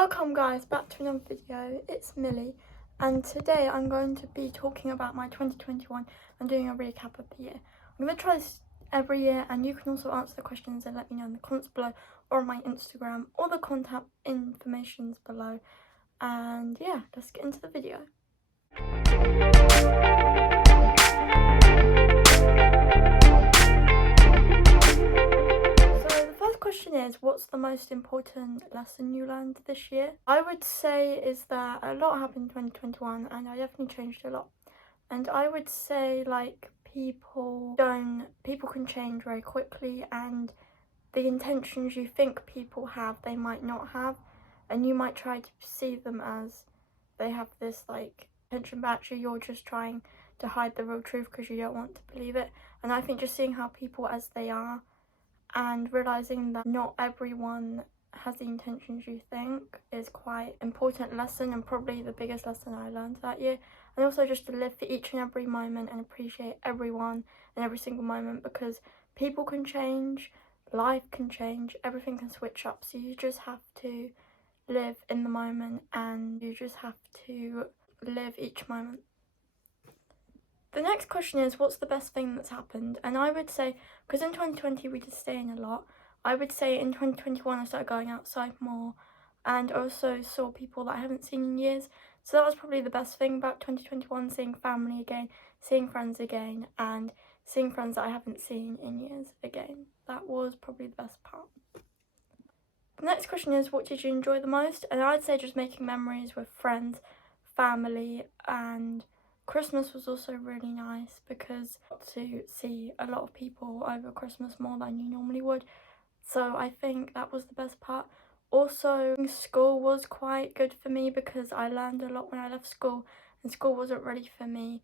Welcome guys, back to another video. It's Millie and today I'm going to be talking about my 2021 and doing a recap of the year. I'm going to try this every year and you can also answer the questions and let me know in the comments below or on my Instagram. All the contact information's below, and yeah, let's get into the video. Question is, what's the most important lesson you learned this year? I would say is that a lot happened in 2021 and I definitely changed a lot. And I would say like people can change very quickly, and the intentions you think people have they might not have, and you might try to see them as they have this like intention, but actually you're just trying to hide the real truth because you don't want to believe it. And I think just seeing how people as they are and realising that not everyone has the intentions you think is quite an important lesson, and probably the biggest lesson I learned that year. And also just to live for each and every moment and appreciate everyone and every single moment, because people can change, life can change, everything can switch up, so you just have to live in the moment and you just have to live each moment. The next question is, what's the best thing that's happened? And I would say, because in 2020 we did stay in a lot, I would say in 2021 I started going outside more and also saw people that I haven't seen in years. So that was probably the best thing about 2021, seeing family again, seeing friends again, and seeing friends that I haven't seen in years again. That was probably the best part. The next question is, what did you enjoy the most? And I'd say just making memories with friends, family, and Christmas was also really nice because I got to see a lot of people over Christmas more than you normally would. So I think that was the best part. Also, school was quite good for me because I learned a lot when I left school, and school wasn't ready for me,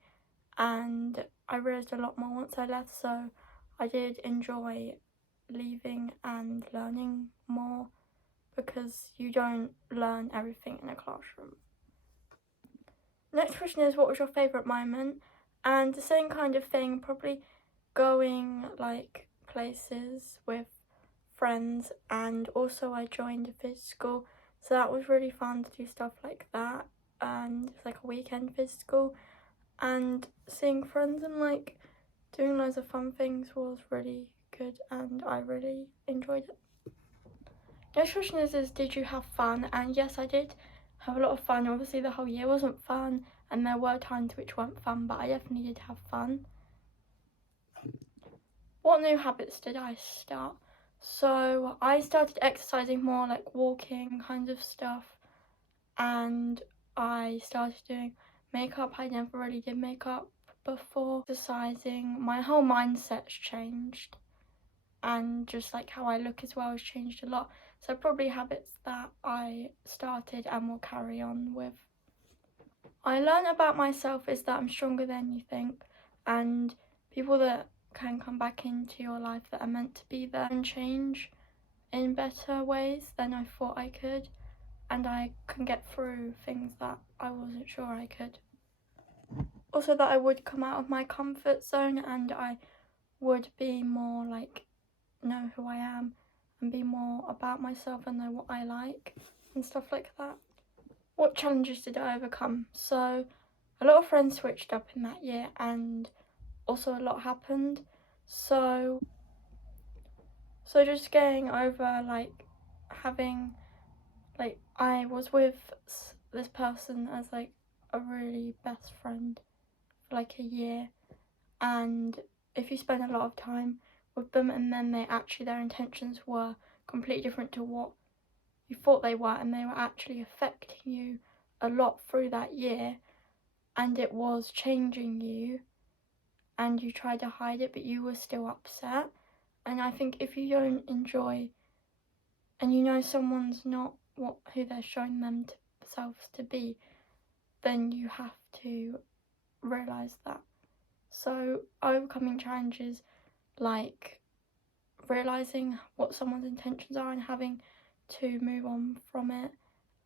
and I realised a lot more once I left, so I did enjoy leaving and learning more because you don't learn everything in a classroom. Next question is, what was your favourite moment? And the same kind of thing, probably going like places with friends, and also I joined a phys school, so that was really fun to do stuff like that, and it's like a weekend phys school, and seeing friends and like doing loads of fun things was really good and I really enjoyed it. Next question is did you have fun? And yes, I did have a lot of fun. Obviously the whole year wasn't fun and there were times which weren't fun, but I definitely did have fun. What new habits did I start? So I started exercising more, like walking kind of stuff, and I started doing makeup. I never really did makeup before. Exercising, my whole mindset's changed, and just like how I look as well has changed a lot. So probably habits that I started and will carry on with. I learned about myself is that I'm stronger than you think, and people that can come back into your life that are meant to be there and change in better ways than I thought I could, and I can get through things that I wasn't sure I could. Also that I would come out of my comfort zone and I would be more like know who I am and be more about myself and know what I like and stuff like that. What challenges did I overcome? So a lot of friends switched up in that year and also a lot happened. So just getting over like having, like I was with this person as like a really best friend for like a year, and if you spend a lot of time with them and then their intentions were completely different to what you thought they were, and they were actually affecting you a lot through that year, and it was changing you, and you tried to hide it but you were still upset. And I think if you don't enjoy and you know someone's not who they're showing themselves to be, then you have to realise that. So overcoming challenges like realising what someone's intentions are and having to move on from it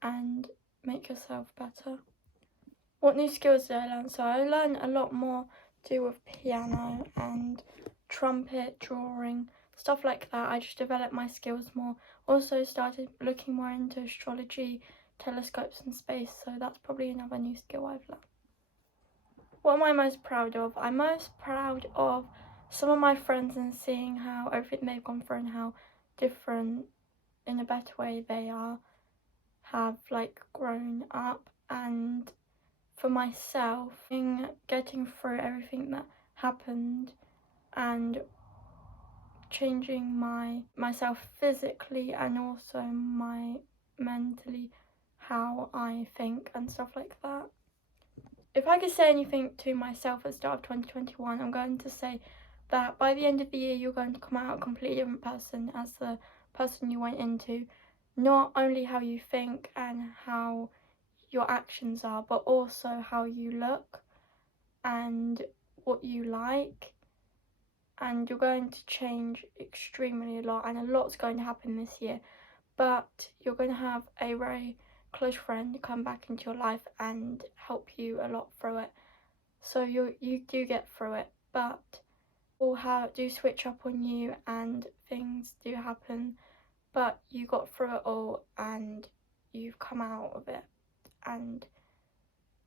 and make yourself better. What new skills did I learn? So I learned a lot more to do with piano and trumpet, drawing, stuff like that. I just developed my skills more. Also started looking more into astrology, telescopes and space, so that's probably another new skill I've learned. What am I most proud of? I'm most proud of some of my friends and seeing how everything they've gone through and how different, in a better way, they have like grown up. And for myself, getting through everything that happened and changing myself physically and also my mentally, how I think and stuff like that. If I could say anything to myself at the start of 2021, I'm going to say that by the end of the year you're going to come out a completely different person as the person you went into. Not only how you think and how your actions are, but also how you look and what you like. And you're going to change extremely a lot, and a lot's going to happen this year. But you're going to have a very close friend come back into your life and help you a lot through it. So you do get through it, but all do switch up on you and things do happen, but you got through it all and you've come out of it, and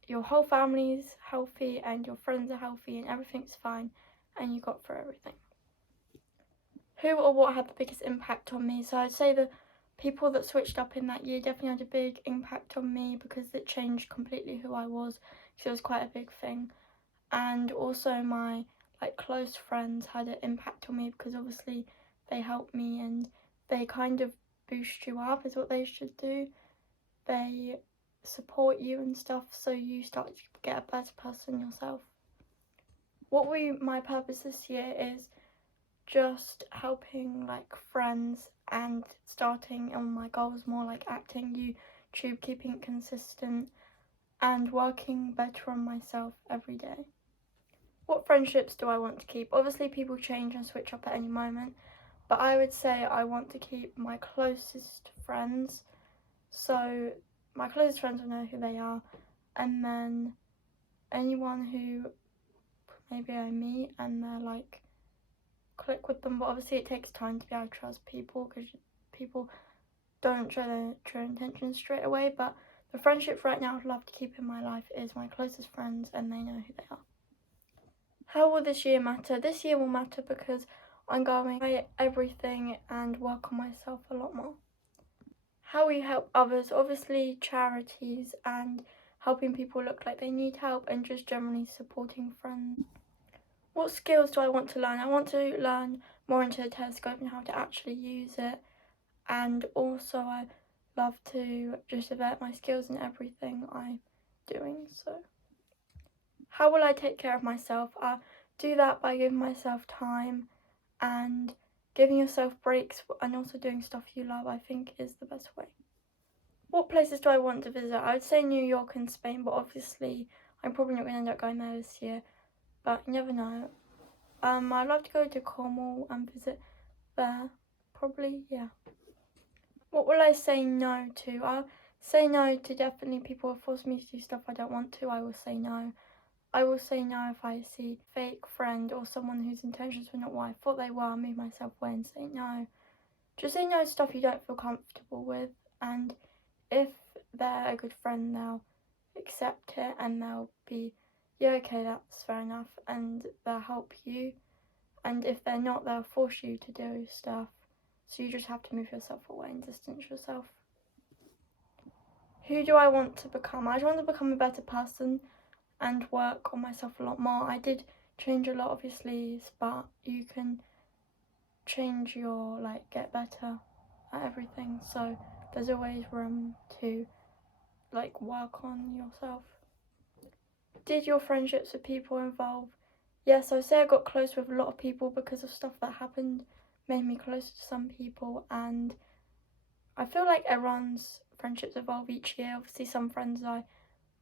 your whole family's healthy and your friends are healthy and everything's fine and you got through everything. Who or what had the biggest impact on me? So I'd say the people that switched up in that year definitely had a big impact on me because it changed completely who I was, because it was quite a big thing. And also my close friends had an impact on me because obviously they helped me and they kind of boost you up is what they should do. They support you and stuff, so you start to get a better person yourself. What my purpose this year is just helping friends and starting on my goals more, like acting, YouTube, keeping it consistent and working better on myself every day. What friendships do I want to keep? Obviously people change and switch up at any moment, but I would say I want to keep my closest friends. So my closest friends will know who they are, and then anyone who maybe I meet and they're click with them, but obviously it takes time to be able to trust people because people don't show their true intentions straight away. But the friendships right now I'd love to keep in my life is my closest friends, and they know who they are. How will this year matter? This year will matter because I'm going to try everything and work on myself a lot more. How will you help others? Obviously charities and helping people look like they need help and just generally supporting friends. What skills do I want to learn? I want to learn more into the telescope and how to actually use it, and also I love to just develop my skills in everything I'm doing. So how will I take care of myself? I do that by giving myself time and giving yourself breaks and also doing stuff you love, I think is the best way. What places do I want to visit? I would say New York and Spain, but obviously I'm probably not going to end up going there this year, but you never know. I'd love to go to Cornwall and visit there, probably, yeah. What will I say no to? I'll say no to definitely people who force me to do stuff I don't want to. I will say no. I will say no if I see a fake friend or someone whose intentions were not what I thought they were. I'll move myself away and say no. Just say no to stuff you don't feel comfortable with, and if they're a good friend, they'll accept it and they'll be, yeah, okay, that's fair enough, and they'll help you. And if they're not, they'll force you to do stuff, so you just have to move yourself away and distance yourself. Who do I want to become? I want to become a better person and work on myself a lot more. I did change a lot obviously, but you can change your get better at everything, so there's always room to work on yourself. Did your friendships with people involve? Yes, I would say I got close with a lot of people because of stuff that happened, made me close to some people, and I feel like everyone's friendships evolve each year. Obviously some friends I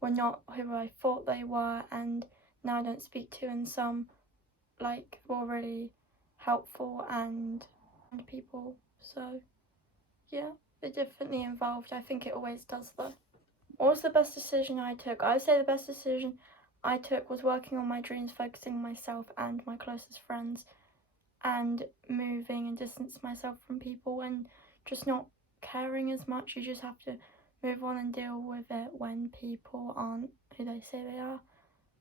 were not who I thought they were and now I don't speak to, and some were really helpful and people, so yeah, it definitely involved. I think it always does though. What was the best decision I took? I would say the best decision I took was working on my dreams, focusing on myself and my closest friends, and moving and distancing myself from people and just not caring as much. You just have to move on and deal with it when people aren't who they say they are.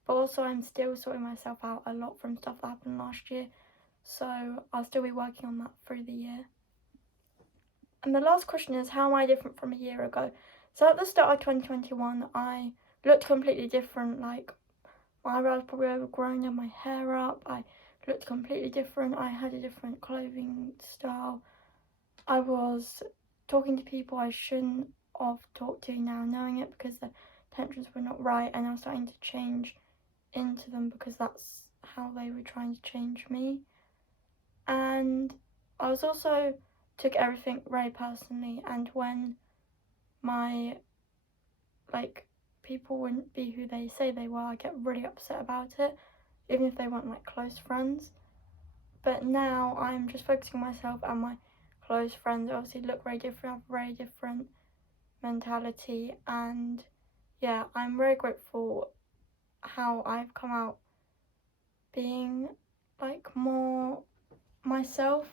But also I'm still sorting myself out a lot from stuff that happened last year, so I'll still be working on that through the year. And the last question is, how am I different from a year ago? So at the start of 2021, I looked completely different. Like, my eyebrows probably overgrown and my hair up. I looked completely different. I had a different clothing style. I was talking to people I shouldn't have talked to now, knowing it, because the tensions were not right, and I was starting to change into them because that's how they were trying to change me. And I was also took everything very personally, and when my people wouldn't be who they say they were, I get really upset about it, even if they weren't like close friends. But now I'm just focusing on myself, and my close friends obviously look very different, have very different mentality, and yeah, I'm very grateful how I've come out being like more myself.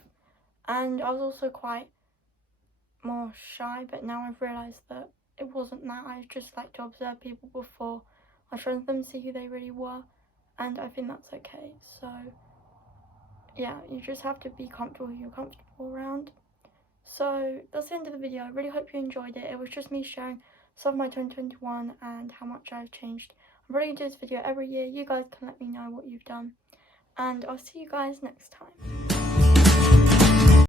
And I was also quite more shy, but now I've realised that it wasn't that. I just like to observe people before I trust them, see who they really were, and I think that's okay. So yeah, you just have to be comfortable who you're comfortable around. So that's the end of the video. I really hope you enjoyed it. It was just me sharing some of my 2021 and how much I've changed. I'm probably going to do this video every year. You guys can let me know what you've done, and I'll see you guys next time.